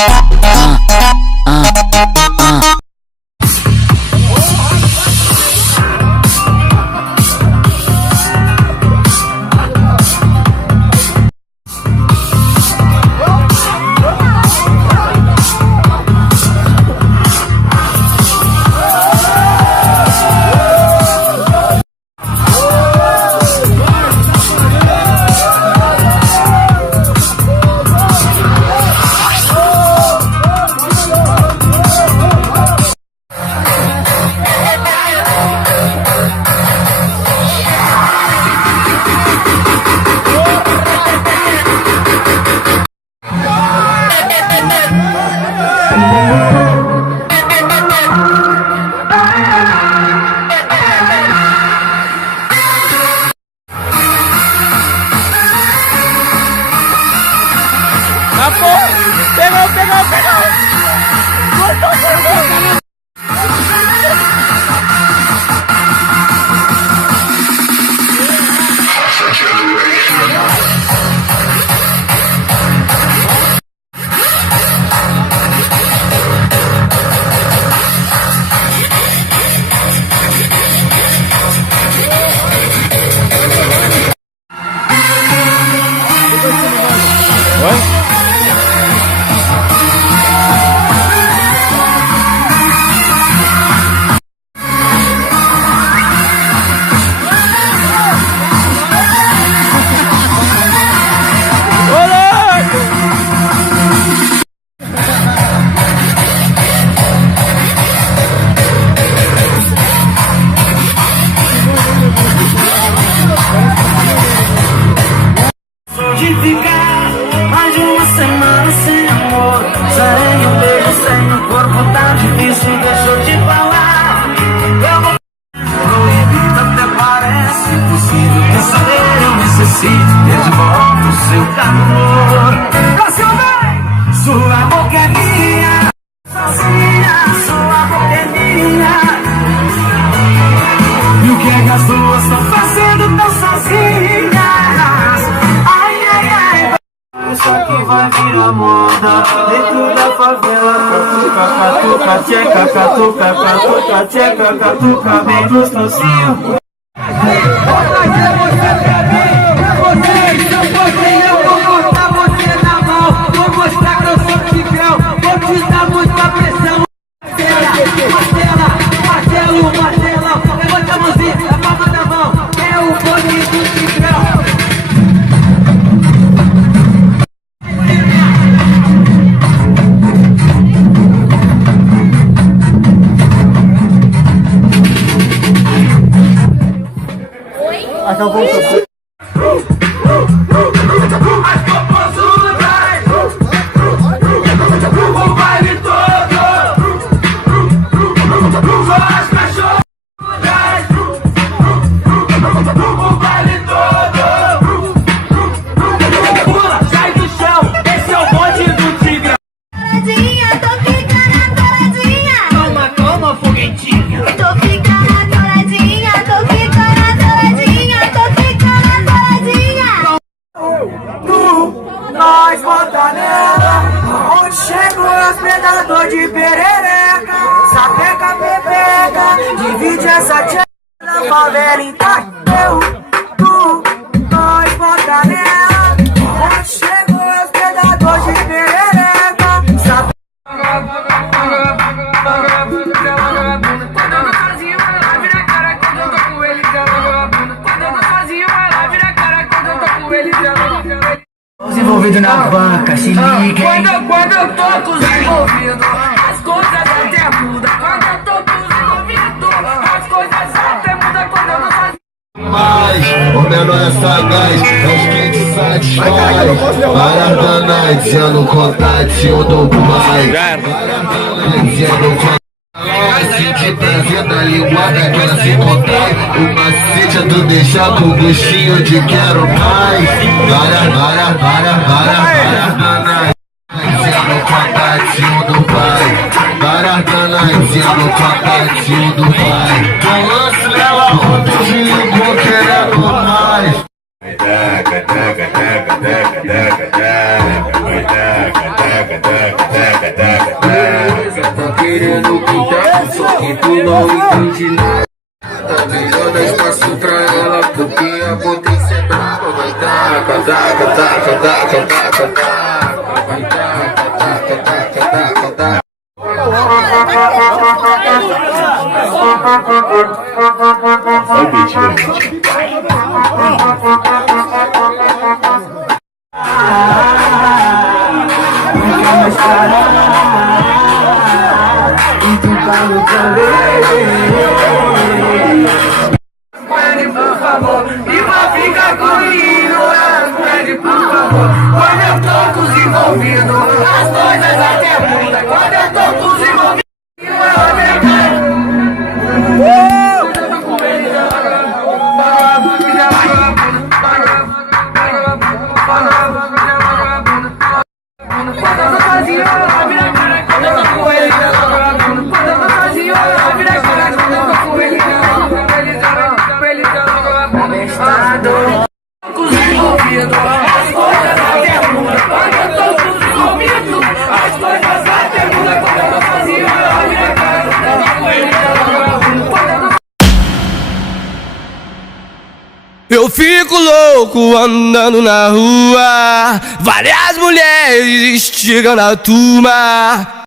Pegou! Sua boca é minha, sozinha, sua boca é minha. E o que é que as duas estão fazendo tão sozinhas? Ai, ai, ai. Isso aqui vai virar moda dentro da favela. Catuca, catuca, tcheca, catuca, catuca, tcheca, catuca, bem gostosinho. Acabou o Nós bota nela, onde chega o hospedador de perereca, sapeca, pepeca, divide essa tcheca na favela inteira. Nós bota nela, onde chega o hospedador de perereca, sapeca. envolvido na banca, se liga. Quando eu tô com os envolvidos, as coisas até mudam. Quando eu tô com os envolvidos, as coisas até mudam. Quando eu não faço. Mas o menor é sagaz, mas quem te satisfaz. Várias danais dizendo contate, eu dou mais. Várias danais dizendo contate. Sente prazer na linguada que ela se contrai. O macete é tu deixar com gostinho de quero mais. Várias danais dizendo contatinho do pai. Várias danais dizendo contatinho do pai. Eu lance nela ontem, desligou querendo mais. Vai, querendo pintar, só que tu não entende nada. Tá virando espaço pra ela, porque a potência é brava. Vai taca, taca, taca, taca, taca, taca. Vai taca, taca, taca, taca, taca. Pede por favor, e vai ficar comigo. Pede por favor, quando eu tô com os envolvidos, as coisas até mudam. Quando eu tô com os envolvidos, eu tô com ele, Eu fico louco andando na rua, várias mulheres chegam na turma.